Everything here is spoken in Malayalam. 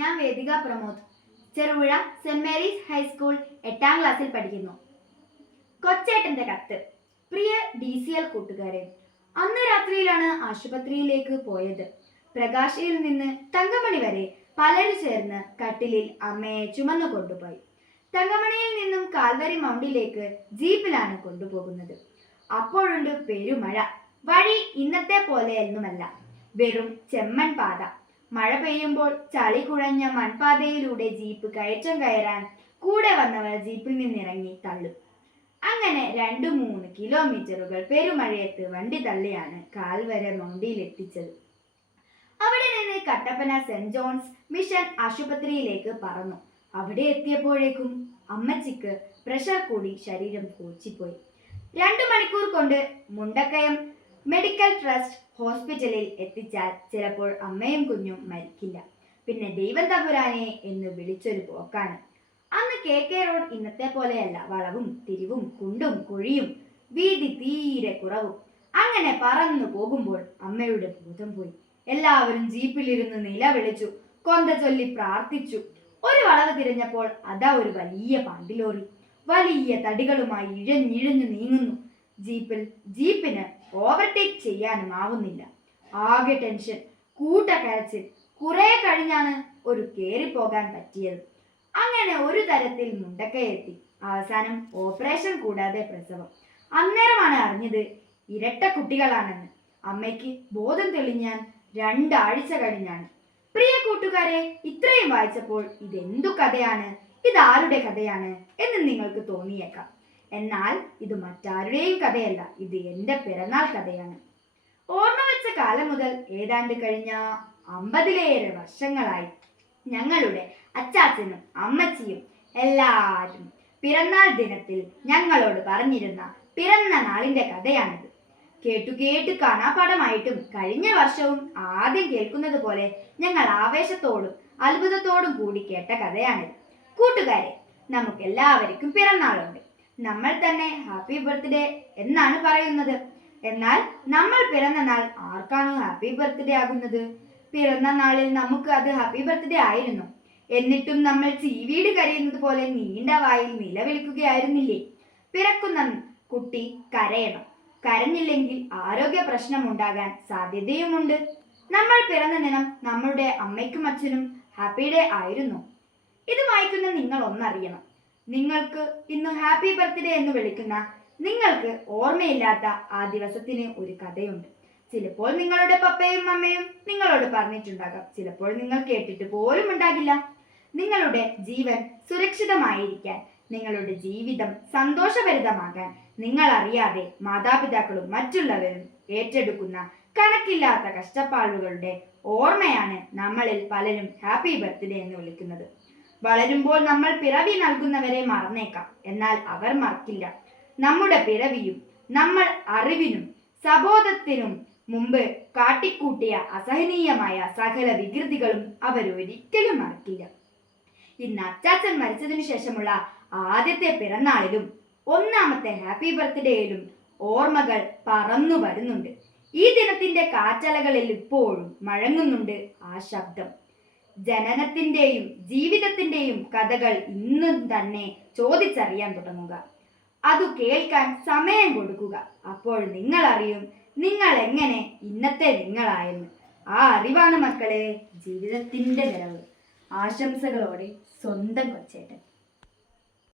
ഞാൻ Vedika Pramod, Cherupuzha saint Mary's high school 8ാം ക്ലാസ്സിൽ പഠിക്കുന്നു. കൊച്ചേട്ടന്റെ കത്ത്. പ്രിയ DCL കൂട്ടുകാരെ, അന്ന് രാത്രിയിലാണ് ആശുപത്രിയിലേക്ക് പോയത്. പ്രകാശയിൽ നിന്ന് തങ്കമണി വരെ പലരും ചേർന്ന് കട്ടിലിൽ അമ്മയെ ചുമന്നു കൊണ്ടുപോയി. തങ്കമണിയിൽ നിന്നും കാൽവരി മൗണ്ടിലേക്ക് ജീപ്പിലാണ് കൊണ്ടുപോകുന്നത്. അപ്പോഴുണ്ട് പെരുമഴ. വഴി ഇന്നത്തെ പോലെയൊന്നുമല്ല, വെറും ചെമ്മൺ പാത. മഴ പെയ്യുമ്പോൾ ചളി കുഴഞ്ഞ മൺപാതയിലൂടെ ജീപ്പ് കയറ്റം കയറാൻ കൂടെ വന്നവർ ജീപ്പിൽ നിന്നിറങ്ങി തള്ളും. അങ്ങനെ 2-3 കിലോമീറ്ററുകൾ പെരുമഴയത്ത് വണ്ടി തള്ളിയാണ് കാൽവര മൗണ്ടിയിൽ എത്തിച്ചത്. അവിടെ നിന്ന് കട്ടപ്പന സെന്റ് ജോൺസ് മിഷൻ ആശുപത്രിയിലേക്ക് പറന്നു. അവിടെ എത്തിയപ്പോഴേക്കും അമ്മച്ചിക്ക് പ്രഷർ കൂടി ശരീരം കോച്ചിപ്പോയി. 2 മണിക്കൂർ കൊണ്ട് മുണ്ടക്കയം മെഡിക്കൽ ട്രസ്റ്റ് ഹോസ്പിറ്റലിൽ എത്തിച്ചാൽ ചിലപ്പോൾ അമ്മയും കുഞ്ഞും മരിക്കില്ല. പിന്നെ ദൈവം തമ്പുരാനെ എന്ന് വിളിച്ചൊരു പോക്കാണ്. അന്ന് KK റോഡ് ഇന്നത്തെ പോലെയല്ല. വളവും തിരിവും കുണ്ടും കുഴിയും, വീതി തീരെ കുറവും. അങ്ങനെ പറന്നു പോകുമ്പോൾ അമ്മയുടെ ബോധം പോയി. എല്ലാവരും ജീപ്പിലിരുന്ന് നിലവിളിച്ചു, കൊന്ത ചൊല്ലി പ്രാർത്ഥിച്ചു. ഒരു വളവ് തിരിഞ്ഞപ്പോൾ അതാ ഒരു വലിയ പാണ്ടിലോറി വലിയ തടികളുമായി ഇഴഞ്ഞിഴഞ്ഞു നീങ്ങുന്നു. ജീപ്പിന് ഓവർടേക്ക് ചെയ്യാനും ആവുന്നില്ല. ആകെ ടെൻഷൻ, കൂട്ടക്കരച്ചിൽ. കുറെ കഴിഞ്ഞാണ് ഒരു കേറിപ്പോകാൻ പറ്റിയത്. അങ്ങനെ ഒരു തരത്തിൽ മുണ്ടക്കയെത്തി. അവസാനം ഓപ്പറേഷൻ കൂടാതെ പ്രസവം. അന്നേരമാണ് അറിഞ്ഞത് ഇരട്ട കുട്ടികളാണെന്ന്. അമ്മയ്ക്ക് ബോധം തെളിഞ്ഞാൻ 2 ആഴ്ച കഴിഞ്ഞാണ്. പ്രിയ കൂട്ടുകാരെ, ഇത്രയും വായിച്ചപ്പോൾ ഇതെന്തു കഥയാണ്, ഇതാരുടെ കഥയാണ് എന്ന് നിങ്ങൾക്ക് തോന്നിയേക്കാം. എന്നാൽ ഇത് മറ്റാരുടെയും കഥയല്ല, ഇത് എൻ്റെ പിറന്നാൾ കഥയാണ്. ഓർമ്മ വെച്ച കാലം മുതൽ ഏതാണ്ട് കഴിഞ്ഞ 50ലേറെ വർഷങ്ങളായി ഞങ്ങളുടെ അച്ചാച്ചനും അമ്മച്ചിയും എല്ലാവരും പിറന്നാൾ ദിനത്തിൽ ഞങ്ങളോട് പറഞ്ഞിരുന്ന പിറന്ന നാളിന്റെ കഥയാണിത്. കേട്ടു കാണാപാഠമായിട്ടും കഴിഞ്ഞ വർഷവും ആദ്യം കേൾക്കുന്നത് പോലെ ഞങ്ങൾ ആവേശത്തോടും അത്ഭുതത്തോടും കൂടി കേട്ട കഥയാണിത്. കൂട്ടുകാരെ, നമുക്ക് എല്ലാവർക്കും പിറന്നാളുണ്ട്. നമ്മൾ തന്നെ ഹാപ്പി ബർത്ത്ഡേ എന്നാണ് പറയുന്നത്. എന്നാൽ നമ്മൾ പിറന്ന നാൾ ആർക്കാണ് ഹാപ്പി ബർത്ത്ഡേ ആകുന്നത്? പിറന്ന നാളിൽ നമുക്ക് അത് ഹാപ്പി ബർത്ത്ഡേ ആയിരുന്നു. എന്നിട്ടും നമ്മൾ ചീവീട് കരയുന്നത് പോലെ നീണ്ട വായിൽ നിലവിളിക്കുകയായിരുന്നില്ലേ? പിറക്കുന്ന കുട്ടി കരയണം. കരഞ്ഞില്ലെങ്കിൽ ആരോഗ്യ പ്രശ്നമുണ്ടാകാൻ സാധ്യതയുമുണ്ട്. നമ്മൾ പിറന്ന ദിനം നമ്മളുടെ അമ്മയ്ക്കും അച്ഛനും ഹാപ്പി ഡേ ആയിരുന്നു. ഇത് വായിക്കുന്ന നിങ്ങൾ ഒന്നറിയണം. നിങ്ങൾക്ക് ഇന്ന് ഹാപ്പി ബർത്ത്ഡേ എന്ന് വിളിക്കുന്ന നിങ്ങൾക്ക് ഓർമ്മയില്ലാത്ത ആ ദിവസത്തിന് ഒരു കഥയുണ്ട്. ചിലപ്പോൾ നിങ്ങളുടെ പപ്പയും അമ്മയും നിങ്ങളോട് പറഞ്ഞിട്ടുണ്ടാകാം, ചിലപ്പോൾ നിങ്ങൾ കേട്ടിട്ട് പോലും ഉണ്ടാകില്ല. നിങ്ങളുടെ ജീവൻ സുരക്ഷിതമായിരിക്കാൻ, നിങ്ങളുടെ ജീവിതം സന്തോഷഭരിതമാകാൻ നിങ്ങൾ അറിയാതെ മാതാപിതാക്കളും മറ്റുള്ളവരും ഏറ്റെടുക്കുന്ന കണക്കില്ലാത്ത കഷ്ടപ്പാടുകളുടെ ഓർമ്മയാണ് നമ്മളിൽ പലരും ഹാപ്പി ബർത്ത്ഡേ എന്ന് വിളിക്കുന്നത്. വളരുമ്പോൾ നമ്മൾ പിറവി നൽകുന്നവരെ മറന്നേക്കാം, എന്നാൽ അവർ മറക്കില്ല. നമ്മുടെ പിറവിയും നമ്മൾ അറിവിനും സബോധത്തിനും മുമ്പ് കാട്ടിക്കൂട്ടിയ അസഹനീയമായ സകല വികൃതികളും അവരൊരിക്കലും മറക്കില്ല. ഇന്ന് അച്ചാച്ചൻ മരിച്ചതിനു ശേഷമുള്ള ആദ്യത്തെ പിറന്നാളിലും 1ാമത്തെ ഹാപ്പി ബർത്ത്ഡേയിലും ഓർമ്മകൾ പറന്നു വരുന്നുണ്ട്. ഈ ദിനത്തിന്റെ കാറ്റലകളിൽ ഇപ്പോഴും മഴങ്ങുന്നുണ്ട് ആ ശബ്ദം. ജനനത്തിന്റെയും ജീവിതത്തിന്റെയും കഥകൾ ഇന്നും തന്നെ ചോദിച്ചറിയാൻ തുടങ്ങുക. അത് കേൾക്കാൻ സമയം കൊടുക്കുക. അപ്പോൾ നിങ്ങൾ അറിയും നിങ്ങൾ എങ്ങനെ ഇന്നത്തെ നിങ്ങളായെന്ന്. ആ അറിവാണ് മക്കളെ ജീവിതത്തിന്റെ നിലവ്. ആശംസകളോടെ സ്വന്തം കൊച്ചേട്ടൻ.